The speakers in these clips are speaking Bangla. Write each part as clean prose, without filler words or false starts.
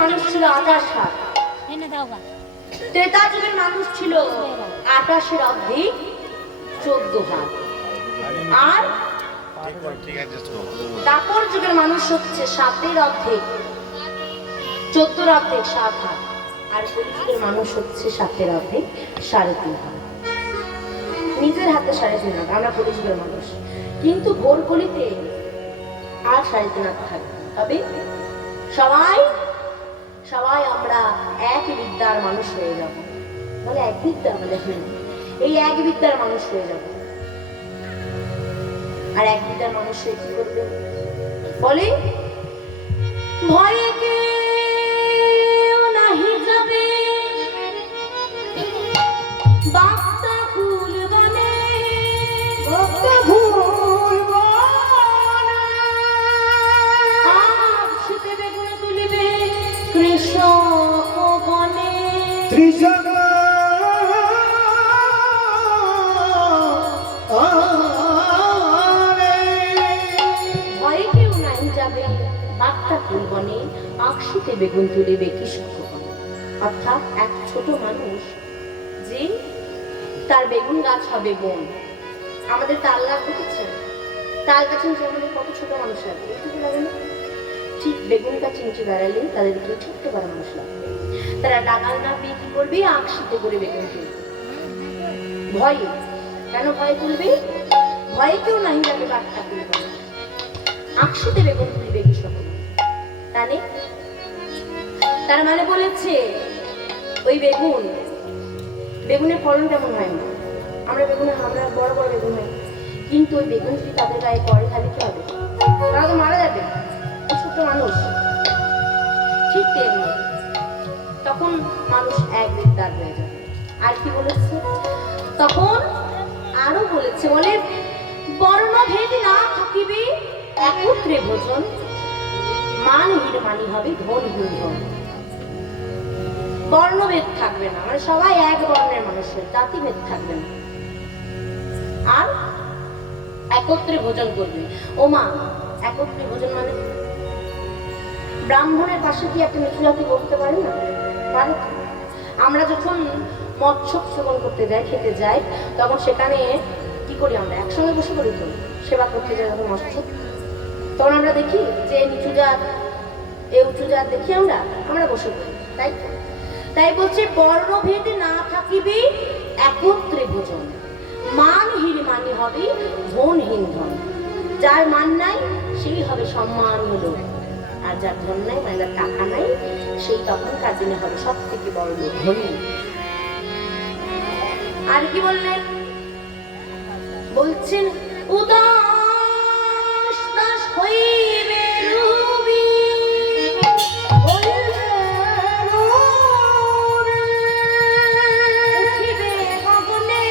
মানুষ ছিল 28 হাত, ত্রেতা যুগের মানুষ ছিল 28-এর অর্ধেক 14 হাত, আর দাপর যুগের মানুষ হচ্ছে 7-এর অর্ধেক 14-র অর্ধেক 7 হাত, আর কলি যুগের মানুষ হচ্ছে 7-এর অর্ধেক 3.5 হাত। নিজের হাতে 3.5 হাত আমরা কলি যুগের মানুষ, কিন্তু ভোর কলিতে আর 3.5 হাত থাকবে। তবে সবাই আমরা এক বিদ্যার মানুষ হয়ে যাব। বলে এক বিদ্যা, বলে এই এক বিদ্যার মানুষ হয়ে যাব। আর এক বিদ্যার মানুষ হয়ে কি করবে? বলে ভয়ে কেউ নাহি যাবে বাক্তা ফুল বনে, বাক্তা ফুল বনে শীতে বেগুন তুলিবে কৃষক বনে, কৃষক ভয়ে কেউ নাহি যাবে বাক্তা ফুল বনে, আকশিতে বেগুন তুলিবে কৃষক বনে। অর্থাৎ এক ছোট মানুষ যে তার বেগুন গাছ হবে বন। আমাদের তাল গাছ দেখেছেন? তাল গাছে আমাদের কত ছোট মানুষ লাগে, এইটুকু লাগে না? ঠিক বেগুন গাছ নিচে দাঁড়ালে তাদেরকে ছোট্ট বড় মানুষ লাগবে। তারা ডাগাল না পেয়ে কি করবে? আকশিতে করে বেগুন তুলবে। ভয়ে, কেন ভয়ে তুলবে? ভয়ে কেউ নাহি যাবে বাক্তা ফুল বনে, আকশিতে বেগুন তুলিবে কৃষক বনে। তার মানে বলেছে ওই বেগুনের ফলন কেমন হয়? আমরা বড় বড় বেগুন হয়, কিন্তু ওই বেগুন যদি তাদের গায়ে পড়ে তাহলে কি হবে? তারা তো মারা যাবে, ছোট্ট মানুষ। ঠিক তেমনি তখন মানুষ এক বিদ্যার হয়ে যাবে। আর কি বলেছে তখন? আরো বলেছে, বলে বর্ণভেদ না থাকিবে একত্রে ভোজন, মানহীন মানি হবে ধনহীন ধন। বর্ণভেদ থাকবে না, মানে সবাই এক বর্ণের মানুষের, জাতিভেদ থাকবে না, আর একত্রে ভোজন করবে। ও মা, একত্রে ভোজন মানে ব্রাহ্মণের পাশে কি একটা নিচু জাতি বসতে পারে না? পারে। আমরা যখন মৎস্য সেবন করতে যাই, খেতে যাই, তখন সেখানে কি করি? আমরা একসঙ্গে বসে করি তো, সেবা করতে যাই যখন মৎস্য, তখন আমরা দেখি যে নিচু জাত এ উঁচু জাত দেখি আমরা বসে করি, তাই বলছে বর্ণভেদ না থাকিবে একত্রে ভোজন, মানহীন মানি হবে ধনহীন ধন। যার মান নাই সেই হবে সম্মানীয় লোক, আর যার ধন নাই মানে যার টাকা নাই সেই তখনকার দিনে হবে সব থেকে বড় লোক, ধনী। আর কি বললেন? বলছেন উদাস দাস হইবে রবি, উঠিবে গগনে,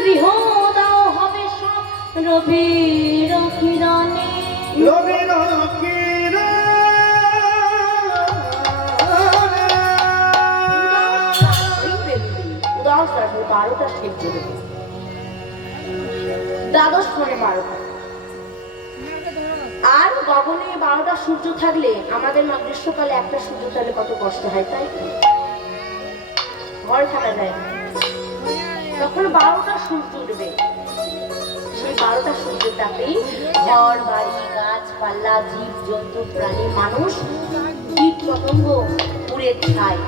গৃহ দাও হবে সব রবির কিরণে, রবির কিরণে। উদাস দাস 12টা শেপ দেবে, দ্বাদশ মানে 12টা। আর গগনে 12টা সূর্য থাকলে আমাদের গ্রীষ্মকালে একটা সূর্য থাকলে কত কষ্ট হয়, তাই ঘরে থাকা যায় না। তখন 12টা সূর্য উঠবে, সেই 12টা সূর্যের তাপেই ঘর বাড়ি গাছপালা জীব জন্তু প্রাণী মানুষ কীট পতঙ্গ পুড়ে ছাই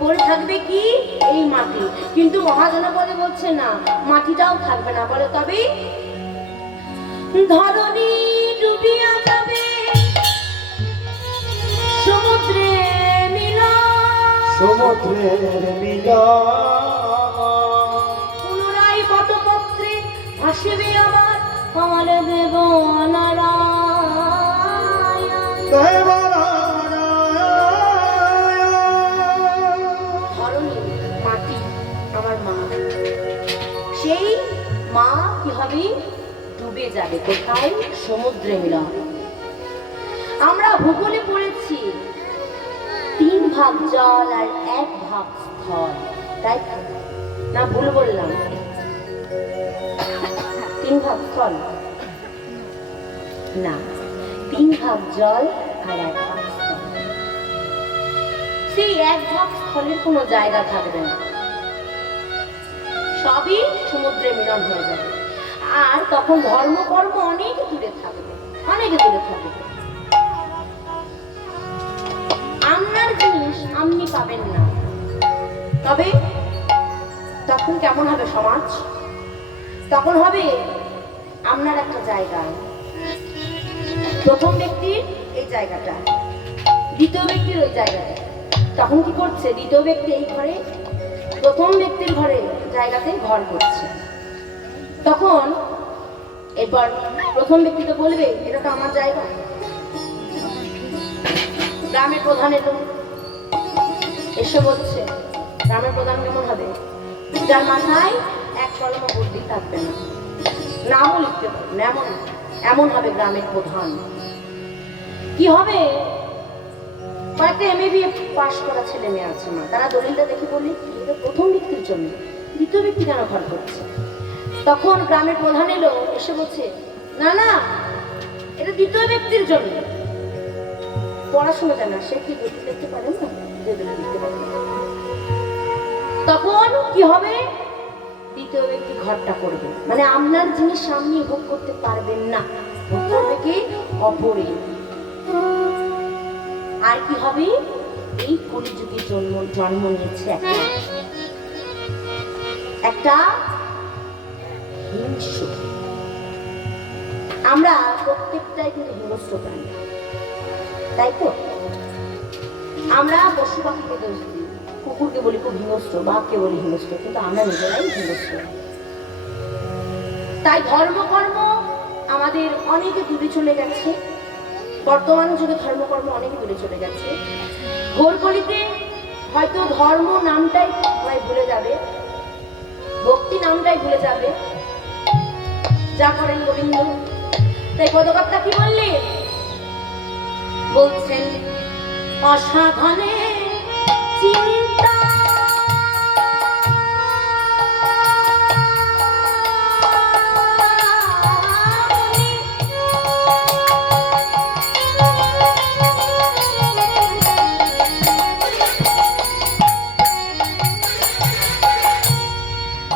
পড়ে থাকবে কি? এই মাটি। কিন্তু মহাজনপদে বলছে না, মাটিটাও থাকবে না। বলে তবে ধরণী ডুবিয়া যাবে সমুদ্রে পুনরায় বটপত্রে ভাসিবে আবার আমার দেব নারায়ণ। মাটি আমার মা, সেই মা কি হবে? ডুবে যাবে। কোথায়? সমুদ্রে মিলন। আমরা ভূগোলে পড়েছি 3 ভাগ জল আর 1 ভাগ স্থল, তাই না? ভুল বললাম? 3 ভাগ স্থল না, 3 ভাগ জল আর 1 ভাগ স্থল। সেই 1 ভাগ স্থলের কোনো জায়গা থাকবে না, সবই সমুদ্রে মিলন হয়ে যাবে। আর তখন ধর্মকর্ম অনেক দূরে থাকবে, অনেক দূরে থাকবে। আপনার জিনিস আপনি পাবেন না। তবে তখন কেমন হবে সমাজ? তখন হবে আপনার একটা জায়গা, প্রথম ব্যক্তির এই জায়গাটা, দ্বিতীয় ব্যক্তির ওই জায়গাটা। তখন কি করছে? দ্বিতীয় ব্যক্তি এই ঘরে, প্রথম ব্যক্তির ঘরে জায়গাতে ঘর করছে। তখন এরপর প্রথম ব্যক্তি তো বলবে এটা তো আমার জায়গা। গ্রামের প্রধান এলো, এসে বলছে, গ্রামের প্রধান কেমন হবে? যার মাথায় 1 কলম বুদ্ধি থাকবে না, নামও লিখতে পারবে না, এমন এমন হবে গ্রামের প্রধান। কি হবে? কয়েকটা MA পাশ করা ছেলে মেয়ে আছে, মা তারা দলিলটা দেখে বললি এটা প্রথম ব্যক্তির জন্য, দ্বিতীয় ব্যক্তি কেন ঘর করছে? তখন গ্রামের প্রধান এলো, এসে বলছে না না, এটা দ্বিতীয় ব্যক্তির জন্য। পড়াশোনা জানা, সে কি দলিল দেখতে পারে না? যে দলিল দেখতে পারে না। তখন কি হবে? দ্বিতীয় ব্যক্তি ঘরটা করবে, মানে আপনার জিনিস সামনে ভোগ করতে পারবেন না, ভোগ করবে কি? অপরে। আর কি হবে? এই কলিযুগে জন্ম নিয়েছে একটা হিংস্র। আমরা প্রত্যেকটাই কিন্তু হিংস্র প্রাণী, তাই তো? আমরা পশু পাখিকে দোষ দিই, কুকুরকে বলি খুব হিংস্র, বাঘকে বলি হিংস্র, কিন্তু আমরা নিজেরাই হিংস্র। তাই ধর্মকর্ম আমাদের অনেকে দূরে চলে গেছে, বর্তমান যুগে ধর্মকর্ম অনেকে দূরে চলে গেছে। ঘোরকলিতে হয়তো ধর্ম নামটাই ভুলে যাবে, ভক্তি নামটাই ভুলে যাবে, যা করেন গোবিন্দ। তাই পদকর্তা কি বললেন? বলছেন অসাধনে চিন্তা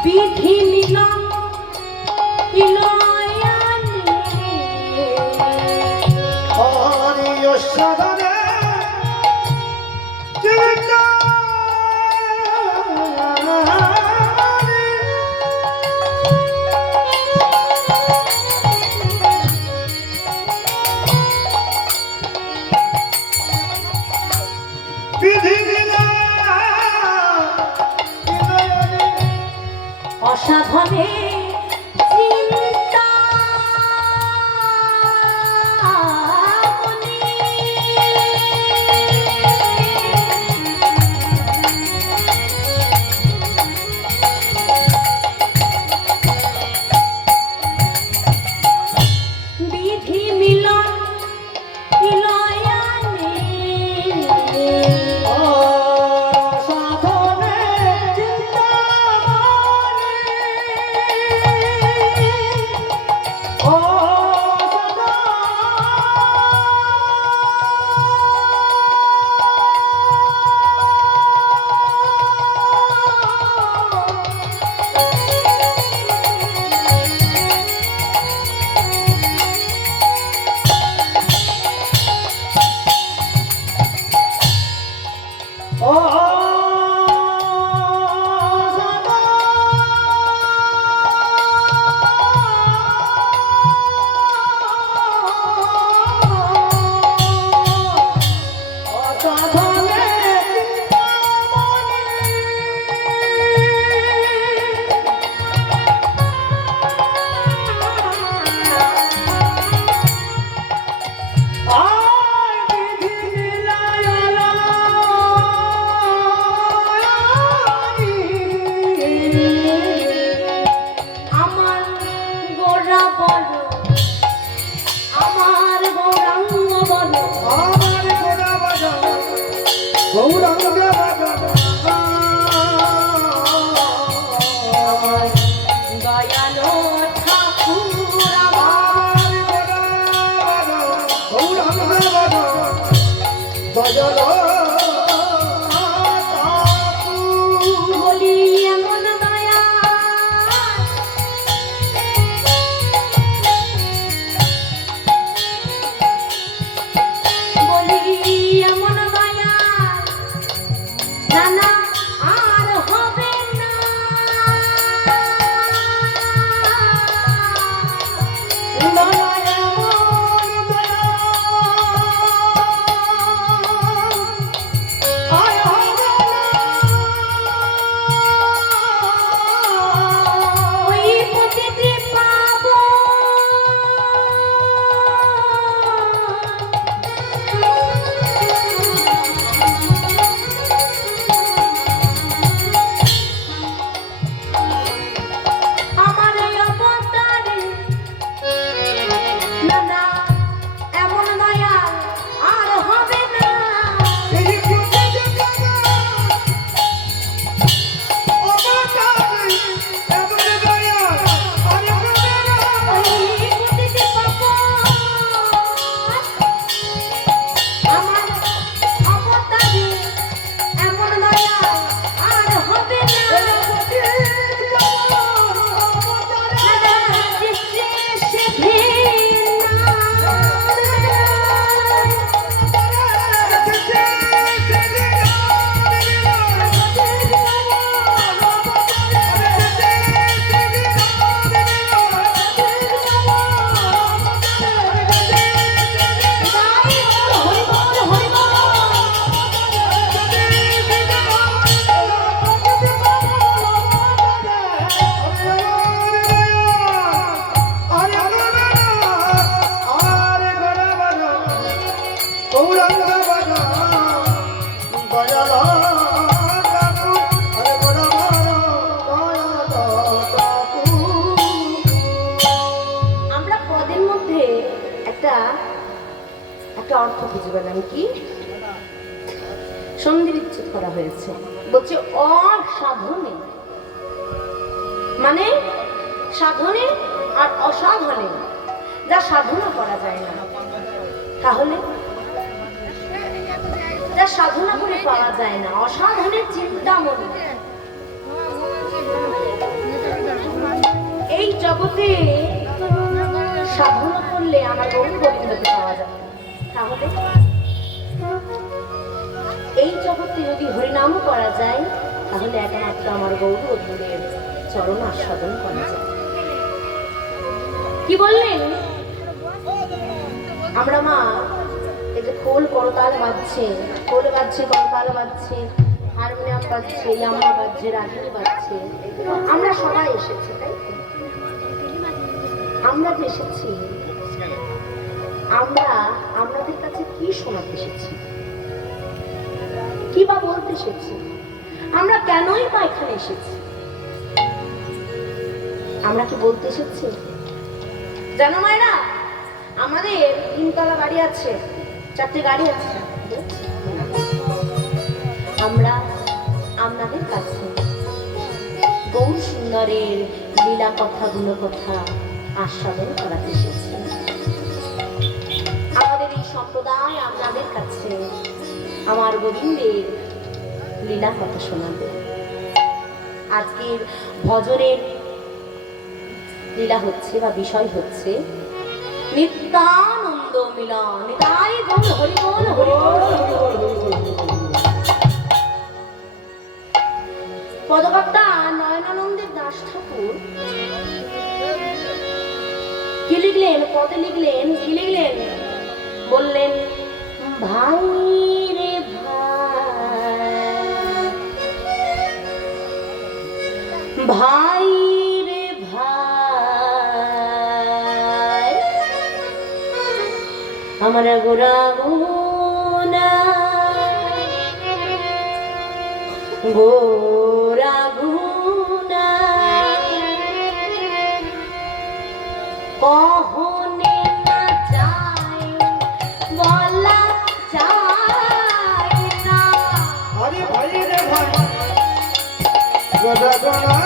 বিধি মিলন অসাধনে চিন্তা বিধি মিলন বলি এমন দয়া বলি এমন দয়া নানা আর হবে না ওই পতিতে পাবো আমার এই অবতারে নানা এমন দয়া আর হবে না ওই পতিতে পাবো আমার অবতারে এমন দয়া আর হবে না আমরা পদের মধ্যে একটা একটা অর্থ খুঁজে পেলাম কি সন্ধি বিচ্ছেদ করা হয়েছে বলছে অসাধনে মানে সাধনে আর অসাধনে যা সাধনা করা যায় না তাহলে যা সাধনা করে পাওয়া যায় না অসাধনের চিন্তা মনে এই জগতে সাধনা করলে আমার গৌর গোবিন্দকে পাওয়া যাবে তাহলে এই জগতে যদি হরিনাম করা যায় তাহলে একমাত্র আমার গৌর গোবিন্দের চরণ আস্বাদন করা যায় কি বললেন আমরা মা এই যে খোল করতাল বাজছে খোল বাজছে করতাল বাজছে হারমোনিয়াম বাজছে ইয়ামা বাজছে রাগিনী বাজছে আমরা সবাই এসেছি তাই তো? আমরা যে এসেছি আমরা আপনাদের কাছে কি শোনাতে এসেছি কি বা বলতে এসেছি আমরা কেনই বা এখানে এসেছি আমরা কি বলতে এসেছি জানো মায়েরা আমাদের 3 তলা বাড়ি আছে 4টে গাড়ি আছে আমরা আপনাদের কাছে গৌর সুন্দরের লীলা কথাগুলো কথা আস্বাদন করাতে এসেছি আমাদের এই সম্প্রদায় আপনাদের কাছে আমার গোবিন্দের লীলা কথা শোনাবে আজকের ভজনের লীলা হচ্ছে বা বিষয় হচ্ছে নিত্যানন্দ মিলন নিতাই গৌর হরি বল হরি বল পদকর্তা নয়নানন্দের দাস ঠাকুর কি লিখলেন পদে লিখলেন কি লিখলেন বললেন ভাই রে ভাই রে ভাই আমার গোরাগুনা গোরাগুনা কহনে না যায় বলা যায় না আরে ভাই রে ভাই গোরাগুনা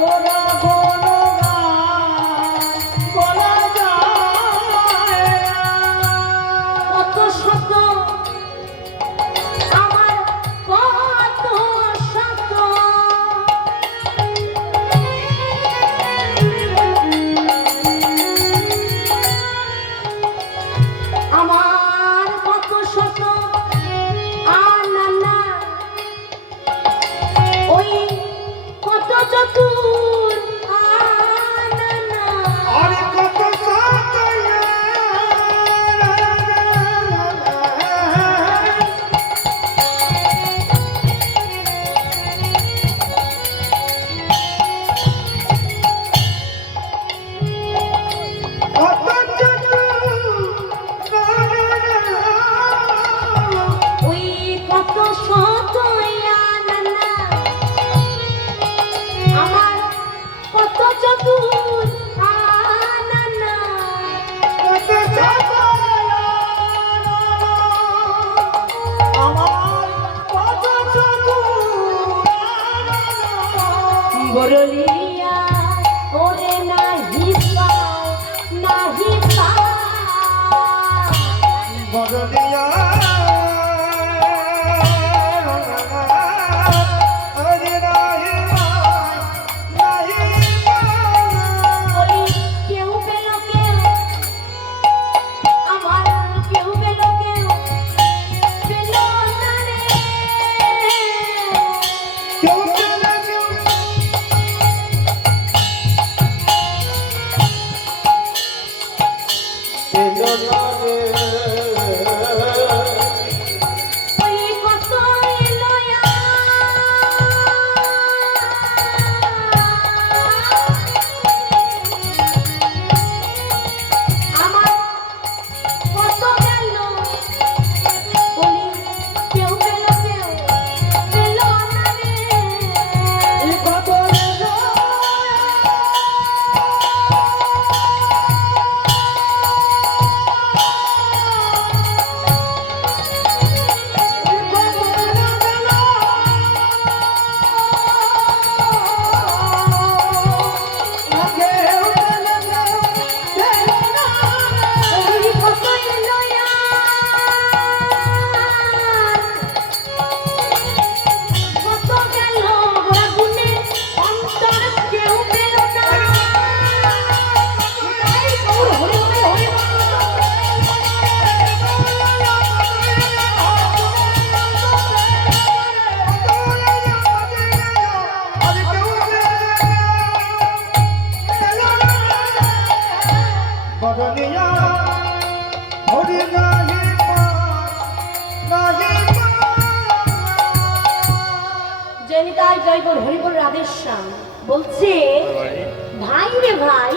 ওরা গুণগান বলা যায় না। কত শত আমার কত শত আমার কত শত আনানা ওই কত চতুর আনানা আরে কত সাতায়া ওই কত শত আনানা আমার কত চতুর আনানা বরলিয়া ওরে নাহি পাও নাহি পাও বলি কেউ পেল কেউ আমার কেউ পেল কেউ পেল না রে ওই কত এলোয়া আমার কত গেল বলি কেউ পেল কেউ পেল না রে ওই কত এলোয়া কত গেল গুনে অন্তর কেউ পেল না এই গৌর হরি হরি হরি বদলিয়া হরি নাহি নাহি জয় নিতাই জয় গৌর হরি বল রাধেশ্যাম বলছে ভাই রে ভাই